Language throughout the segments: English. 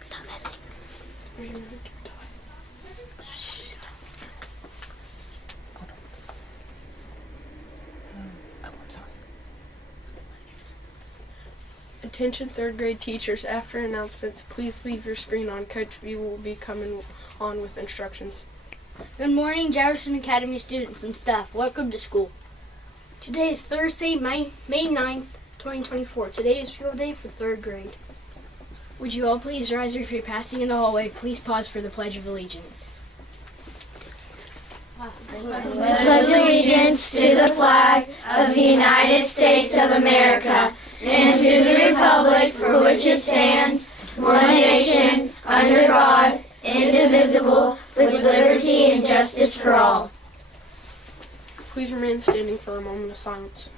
Stop messing. Attention third grade teachers, after announcements, please leave your screen on. Coach V will be coming on with instructions. Good morning, Jefferson Academy students and staff. Welcome to school. Today is Thursday, May 9th, 2024. Today is field day for third grade. Would you all please rise, or if you're passing in the hallway, please pause for the Pledge of Allegiance. Pledge allegiance to the flag of the United States of America and to the republic for which it stands, one nation, under God, indivisible, with liberty and justice for all. Please remain standing for a moment of silence.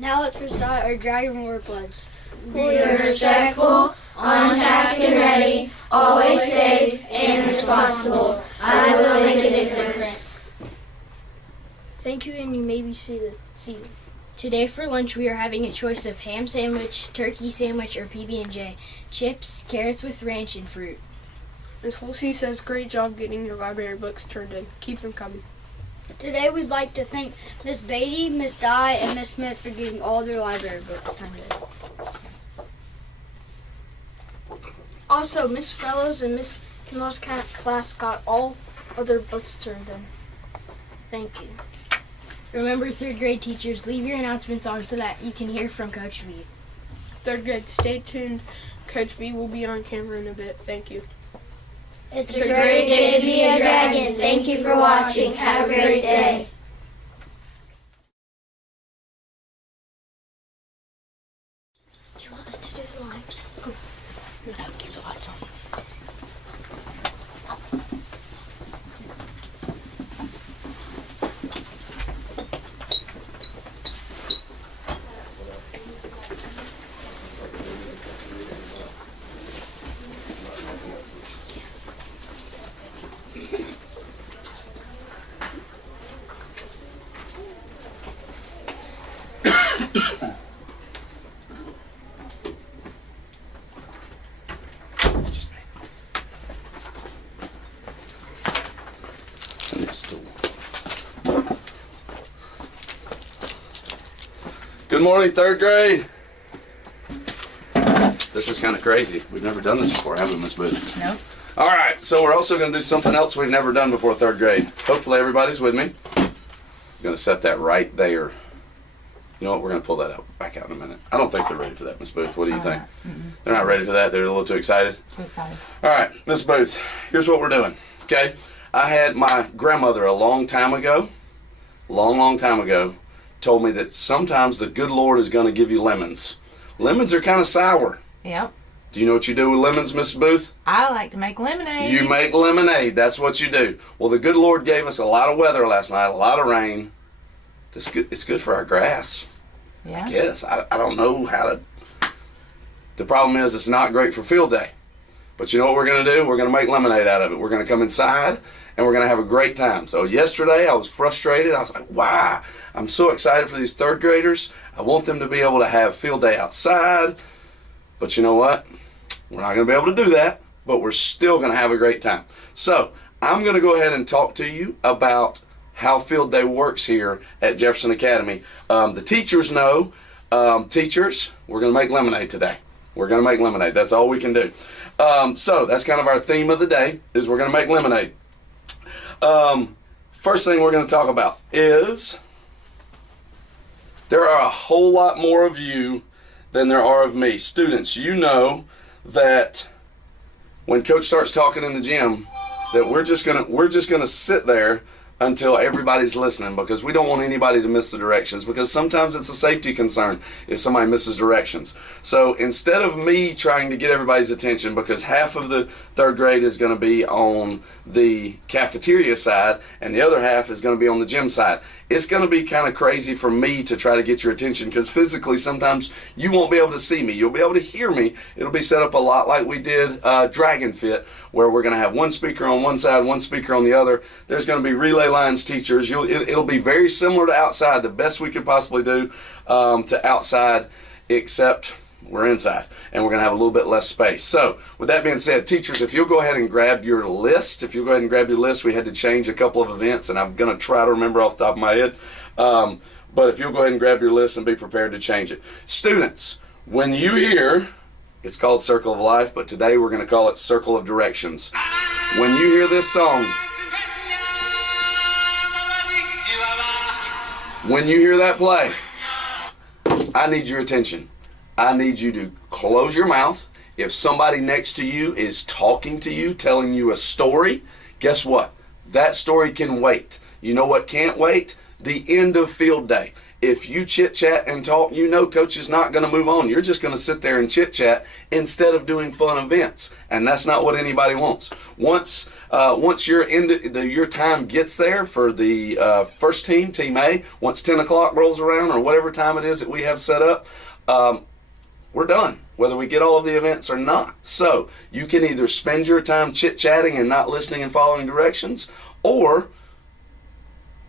Now let's recite our Dragon Roar Pledge. We are respectful, on task and ready, always safe and responsible. I will make a difference. Thank you, and you may be seated. Today for lunch we are having a choice of ham sandwich, turkey sandwich, or PB&J, chips, carrots with ranch, and fruit. Ms. Holsey says, great job getting your library books turned in. Keep them coming. Today we'd like to thank Miss Beatty, Miss Dye, and Miss Smith for getting all their library books turned in. Also, Miss Fellows and Miss Kimmel's class got all other books turned in. Thank you. Remember, third grade teachers, leave your announcements on so that you can hear from Coach V. Third grade, stay tuned. Coach V will be on camera in a bit. Thank you. It's a great day to be a dragon. Thank you for watching. Have a great day. Do you want us to do the lights? No, keep the lights on. Good morning, third grade. This is kind of crazy. We've never done this before, have we, Miss Booth? No. All right, so we're also going to do something else we've never done before third grade. Hopefully everybody's with me. I'm going to set that right there. You know what? We're going to pull that back out in a minute. I don't think they're ready for that, Miss Booth. What do you think? They're not ready for that. They're a little too excited. Too excited. All right, Miss Booth, here's what we're doing, okay? I had my grandmother a long time ago, told me that sometimes the good Lord is going to give you lemons. Lemons are kind of sour. Yep. Do you know what you do with lemons, Miss Booth? I like to make lemonade. You make lemonade. That's what you do. Well, the good Lord gave us a lot of weather last night, a lot of rain. It's good for our grass. Yeah. I guess. I don't know how to. The problem is it's not great for field day. But you know what we're going to do? We're going to make lemonade out of it. We're going to come inside and we're going to have a great time. So yesterday I was frustrated. I was like, wow, I'm so excited for these third graders. I want them to be able to have field day outside. But you know what? We're not going to be able to do that, but we're still going to have a great time. So I'm going to go ahead and talk to you about how field day works here at Jefferson Academy. The teachers know, teachers, we're going to make lemonade today. We're going to make lemonade. That's all we can do. So that's kind of our theme of the day, is we're going to make lemonade. First thing we're going to talk about is there are a whole lot more of you than there are of me. Students, you know that when Coach starts talking in the gym, that we're just gonna sit there until everybody's listening, because we don't want anybody to miss the directions, because sometimes it's a safety concern if somebody misses directions. So instead of me trying to get everybody's attention, because half of the third grade is going to be on the cafeteria side and the other half is going to be on the gym side, it's going to be kind of crazy for me to try to get your attention, because physically sometimes you won't be able to see me. You'll be able to hear me. It'll be set up a lot like we did Dragon Fit, where we're going to have one speaker on one side, one speaker on the other. There's going to be relay lines teachers. It'll be very similar to outside, the best we could possibly do to outside, except we're inside, and we're going to have a little bit less space. So with that being said, teachers, if you'll go ahead and grab your list, we had to change a couple of events, and I'm going to try to remember off the top of my head. But if you'll go ahead and grab your list and be prepared to change it. Students, when you hear, it's called Circle of Life, but today we're going to call it Circle of Directions. When you hear this song, when you hear that play, I need your attention. I need you to close your mouth. If somebody next to you is talking to you, telling you a story, guess what? That story can wait. You know what can't wait? The end of field day. If you chit-chat and talk, you know coach is not going to move on. You're just going to sit there and chit-chat instead of doing fun events. And that's not what anybody wants. Once your time gets there for the first team, Team A, once 10 o'clock rolls around or whatever time it is that we have set up, we're done, whether we get all of the events or not. So you can either spend your time chit-chatting and not listening and following directions, or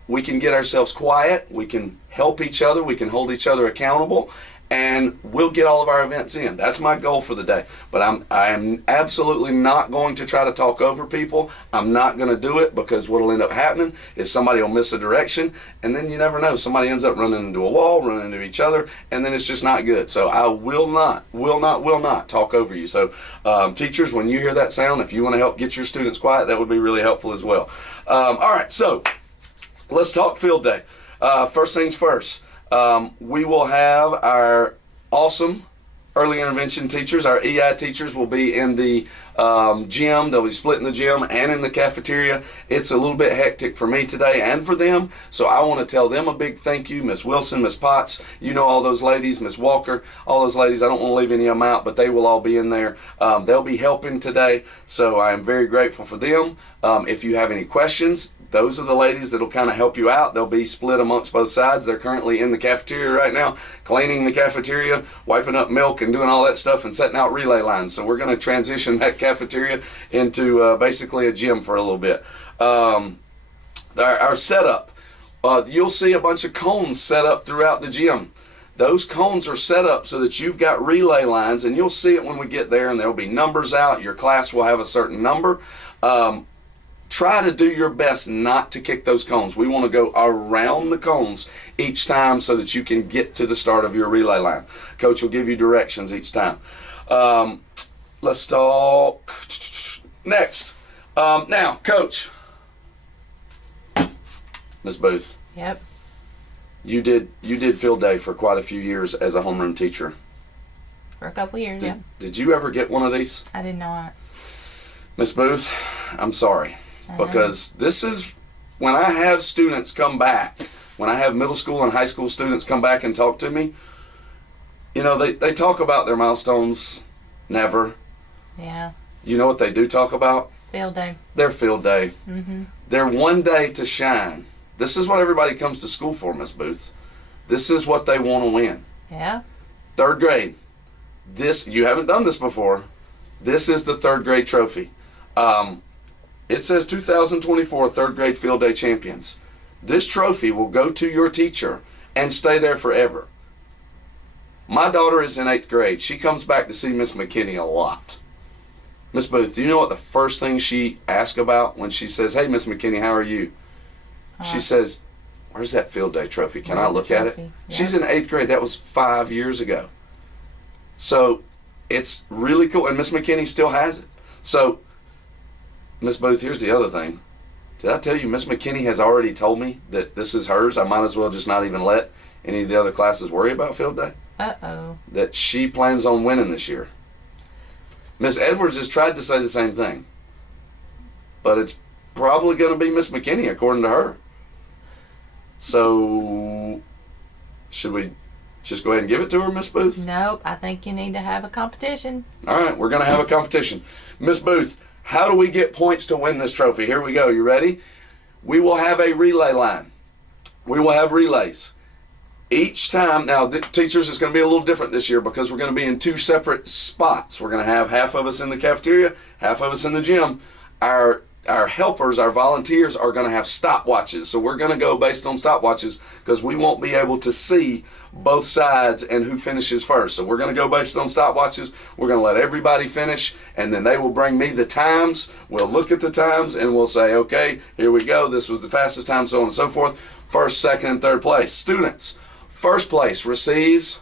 we can get ourselves quiet, we can help each other, we can hold each other accountable, and we'll get all of our events in. That's my goal for the day. But I am absolutely not going to try to talk over people. I'm not going to do it, because what will end up happening is somebody will miss a direction, and then you never know. Somebody ends up running into a wall, running into each other, and then it's just not good. So I will not talk over you. So teachers, when you hear that sound, if you want to help get your students quiet, that would be really helpful as well. All right, so let's talk field day. First things first. We will have our awesome early intervention teachers. Our EI teachers will be in the gym. They'll be split in the gym and in the cafeteria. It's a little bit hectic for me today and for them, so I want to tell them a big thank you. Miss Wilson, Miss Potts, you know all those ladies, Miss Walker, all those ladies. I don't want to leave any of them out, but they will all be in there. They'll be helping today, so I am very grateful for them. If you have any questions, those are the ladies that'll kind of help you out. They'll be split amongst both sides. They're currently in the cafeteria right now, cleaning the cafeteria, wiping up milk and doing all that stuff and setting out relay lines. So we're going to transition that cafeteria into basically a gym for a little bit. Our setup, you'll see a bunch of cones set up throughout the gym. Those cones are set up so that you've got relay lines, and you'll see it when we get there, and there'll be numbers out. Your class will have a certain number. Try to do your best not to kick those cones. We want to go around the cones each time so that you can get to the start of your relay line. Coach will give you directions each time. Let's talk next. Now, Coach, Ms. Booth. Yep. You did field day for quite a few years as a homeroom teacher. For a couple years, yeah. Did you ever get one of these? I did not. Ms. Booth, I'm sorry. Because this is when I have students come back, when I have middle school and high school students come back and talk to me, you know, they talk about their milestones. Never. Yeah. You know what they do talk about? Field day. Their field day. Mm-hmm. Their one day to shine. This is what everybody comes to school for, Miss Booth. This is what they want to win. Yeah. Third grade. You haven't done this before. This is the third grade trophy. It says 2024 third grade field day champions. This trophy will go to your teacher and stay there forever. My daughter is in 8th grade. She comes back to see Miss McKinney a lot. Miss Booth, do you know what the first thing she asks about when she says, "Hey, Miss McKinney, how are you?" She says, "Where's that field day trophy? Can I look at it?" Yeah. She's in 8th grade. That was 5 years ago. So it's really cool. And Miss McKinney still has it. So Miss Booth, here's the other thing. Did I tell you Miss McKinney has already told me that this is hers? I might as well just not even let any of the other classes worry about field day. Uh-oh. That she plans on winning this year. Miss Edwards has tried to say the same thing. But it's probably going to be Miss McKinney, according to her. So, should we just go ahead and give it to her, Miss Booth? Nope, I think you need to have a competition. All right, we're going to have a competition. Miss Booth, how do we get points to win this trophy? Here we go. You ready? We will have a relay line. We will have relays. Each time, now the teachers, it's going to be a little different this year because we're going to be in 2 separate spots. We're going to have half of us in the cafeteria, half of us in the gym. Our helpers, our volunteers, are going to have stopwatches. So we're going to go based on stopwatches because we won't be able to see both sides and who finishes first. So we're going to go based on stopwatches. We're going to let everybody finish, and then they will bring me the times. We'll look at the times, and we'll say, okay, here we go. This was the fastest time, so on and so forth. First, second, and third place. Students, first place receives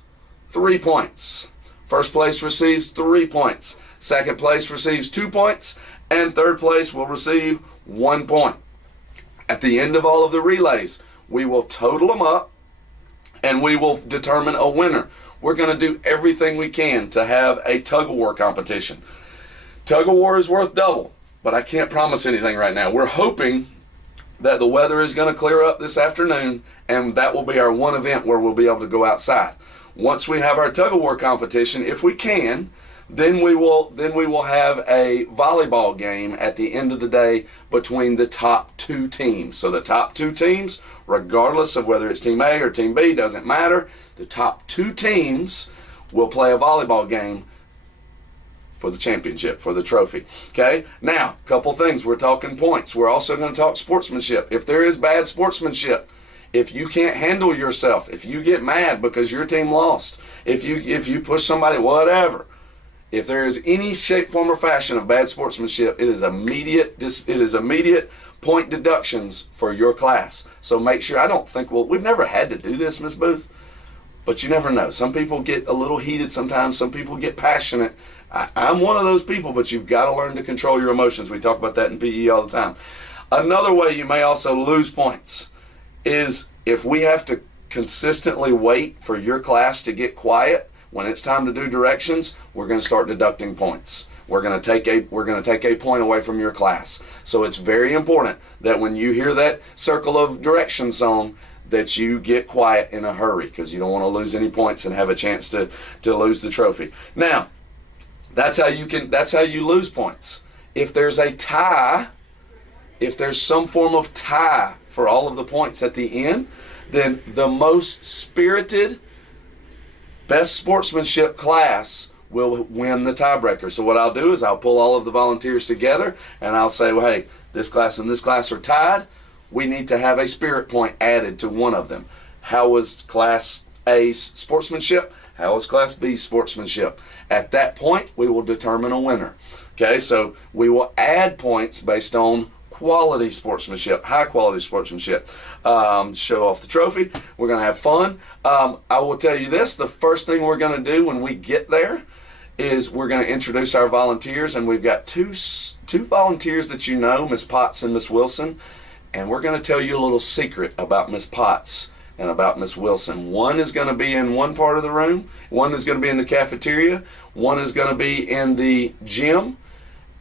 3 points. First place receives 3 points. Second place receives 2 points. And third place will receive 1 point. At the end of all of the relays, we will total them up and we will determine a winner. We're going to do everything we can to have a tug-of-war competition. Tug-of-war is worth double, but I can't promise anything right now. We're hoping that the weather is going to clear up this afternoon, and that will be our one event where we'll be able to go outside. Once we have our tug-of-war competition, if we can, then we will have a volleyball game at the end of the day between the top 2 teams. So the top 2 teams, regardless of whether it's Team A or Team B, doesn't matter. The top 2 teams will play a volleyball game for the championship, for the trophy. Okay? Now, a couple things. We're talking points. We're also going to talk sportsmanship. If there is bad sportsmanship, if you can't handle yourself, if you get mad because your team lost, if you push somebody, whatever, if there is any shape, form, or fashion of bad sportsmanship, it is immediate point deductions for your class. So make sure. I don't think we've never had to do this, Miss Booth, but you never know. Some people get a little heated sometimes. Some people get passionate. I'm one of those people, but you've got to learn to control your emotions. We talk about that in PE all the time. Another way you may also lose points is if we have to consistently wait for your class to get quiet. When it's time to do directions, we're going to start deducting points. We're going to take a point away from your class. So it's very important that when you hear that circle of directions song, that you get quiet in a hurry because you don't want to lose any points and have a chance to lose the trophy. Now, that's how you lose points. If there's a tie, if there's some form of tie for all of the points at the end, then the most spirited, best sportsmanship class will win the tiebreaker. So what I'll do is I'll pull all of the volunteers together and I'll say, well, hey, this class and this class are tied. We need to have a spirit point added to one of them. How was Class A's sportsmanship? How was Class B's sportsmanship? At that point, we will determine a winner. Okay, so we will add points based on quality sportsmanship, high quality sportsmanship. Show off the trophy. We're going to have fun. I will tell you this, the first thing we're going to do when we get there is we're going to introduce our volunteers, and we've got two volunteers that you know, Miss Potts and Miss Wilson, and we're going to tell you a little secret about Miss Potts and about Miss Wilson. One is going to be in one part of the room, one is going to be in the cafeteria, one is going to be in the gym,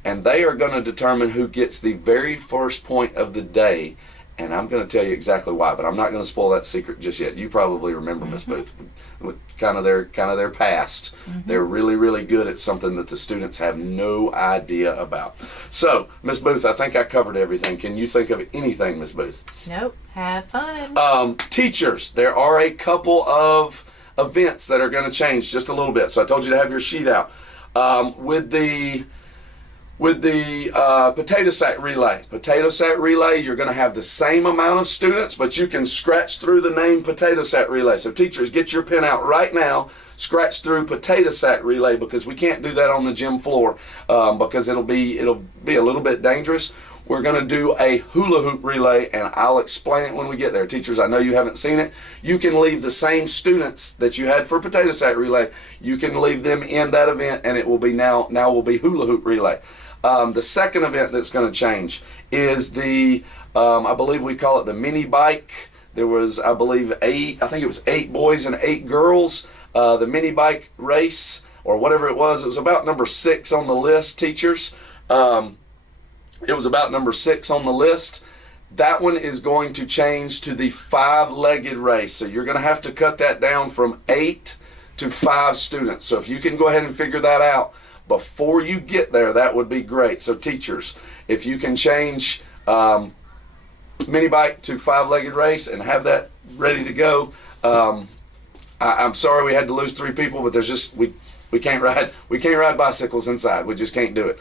and they are going to determine who gets the very first point of the day. And I'm going to tell you exactly why, but I'm not going to spoil that secret just yet. You probably remember Miss Booth, with kind of their past. They're really, really good at something that the students have no idea about. So, Miss Booth, I think I covered everything. Can you think of anything, Miss Booth? Nope. Have fun. Teachers, there are a couple of events that are going to change just a little bit. So I told you to have your sheet out. With the potato sack relay, you're going to have the same amount of students, but you can scratch through the name potato sack relay. So teachers, get your pen out right now, scratch through potato sack relay, because we can't do that on the gym floor because it'll be a little bit dangerous. We're going to do a hula hoop relay, and I'll explain it when we get there. Teachers, I know you haven't seen it. You can leave the same students that you had for potato sack relay. You can leave them in that event, and it will be now will be hula hoop relay. The second event that's going to change is I believe we call it the mini bike. There was, I believe, 8 boys and 8 girls. The mini bike race, or whatever it was, it was about number 6 on the list, teachers. It was about number 6 on the list. That one is going to change to the 5-legged race. So you're going to have to cut that down from 8 to 5 students. So if you can go ahead and figure that out before you get there, that would be great. So teachers, if you can change mini bike to 5-legged race and have that ready to go. I'm sorry we had to lose 3 people, but there's just we can't ride bicycles inside. We just can't do it.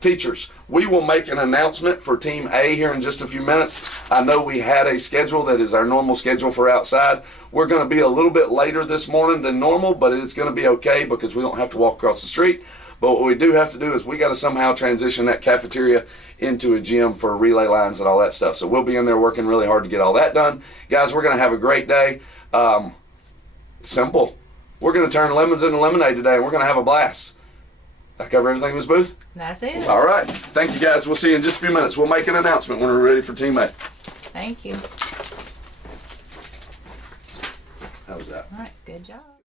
Teachers, we will make an announcement for Team A here in just a few minutes. I know we had a schedule that is our normal schedule for outside. We're going to be a little bit later this morning than normal, but it's going to be okay because we don't have to walk across the street. But what we do have to do is we got to somehow transition that cafeteria into a gym for relay lines and all that stuff. So we'll be in there working really hard to get all that done. Guys, we're going to have a great day. Simple. We're going to turn lemons into lemonade today, and we're going to have a blast. Did I cover everything, Ms. Booth? That's it. All right. Thank you, guys. We'll see you in just a few minutes. We'll make an announcement when we're ready for Team A. Thank you. How was that? All right, good job.